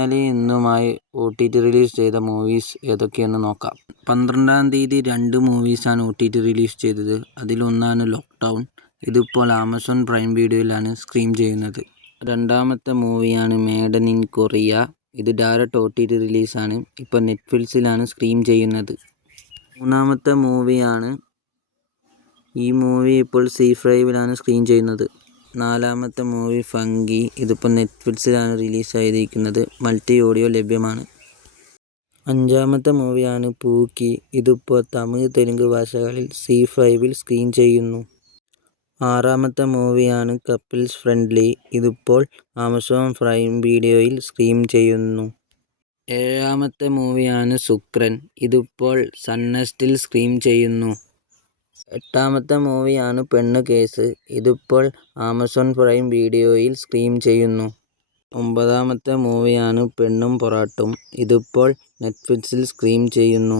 ഇന്നലെ ഇന്നുമായി OTT release ചെയ്ത movies ഏതൊക്കെയെന്ന് നോക്കാം. 12-ാം തീയതി 2 മൂവീസാണ് OTT റിലീസ് ചെയ്തത്. അതിലൊന്നാണ് ലോക്ക്ഡൗൺ. ഇതിപ്പോൾ ആമസോൺ പ്രൈം വീഡിയോയിലാണ് സ്ട്രീം ചെയ്യുന്നത്. രണ്ടാമത്തെ മൂവിയാണ് മേഡ് ഇൻ കൊറിയ. ഇത് ഡയറക്റ്റ് OTT റിലീസാണ്. ഇപ്പോൾ നെറ്റ്ഫ്ലിക്സിലാണ് സ്ട്രീം ചെയ്യുന്നത്. മൂന്നാമത്തെ മൂവിയാണ്, ഈ മൂവി ഇപ്പോൾ സി5ലാണ് സ്ട്രീം ചെയ്യുന്നത്. നാലാമത്തെ മൂവി ഫങ്കി. ഇതിപ്പോൾ നെറ്റ്ഫ്ലിക്സിലാണ് റിലീസായിരിക്കുന്നത്. മൾട്ടി ഓഡിയോ ലഭ്യമാണ്. അഞ്ചാമത്തെ മൂവിയാണ് പൂക്കി. ഇതിപ്പോൾ തമിഴ്, തെലുങ്ക് ഭാഷകളിൽ സി5ൽ സ്ട്രീം ചെയ്യുന്നു. ആറാമത്തെ മൂവിയാണ് കപ്പിൾസ് ഫ്രണ്ട്ലി. ഇതിപ്പോൾ ആമസോൺ പ്രൈം വീഡിയോയിൽ സ്ട്രീം ചെയ്യുന്നു. ഏഴാമത്തെ മൂവിയാണ് ശുക്രൻ. ഇതിപ്പോൾ സൺ നെക്സ്റ്റിൽ സ്ട്രീം ചെയ്യുന്നു. എട്ടാമത്തെ മൂവിയാണ് പെണ്ണ് കേസ്. ഇതിപ്പോൾ ആമസോൺ പ്രൈം വീഡിയോയിൽ സ്ട്രീം ചെയ്യുന്നു. ഒമ്പതാമത്തെ മൂവിയാണ് പെണ്ണും പൊറാട്ടും. ഇതിപ്പോൾ നെറ്റ്ഫ്ലിക്സിൽ സ്ട്രീം ചെയ്യുന്നു.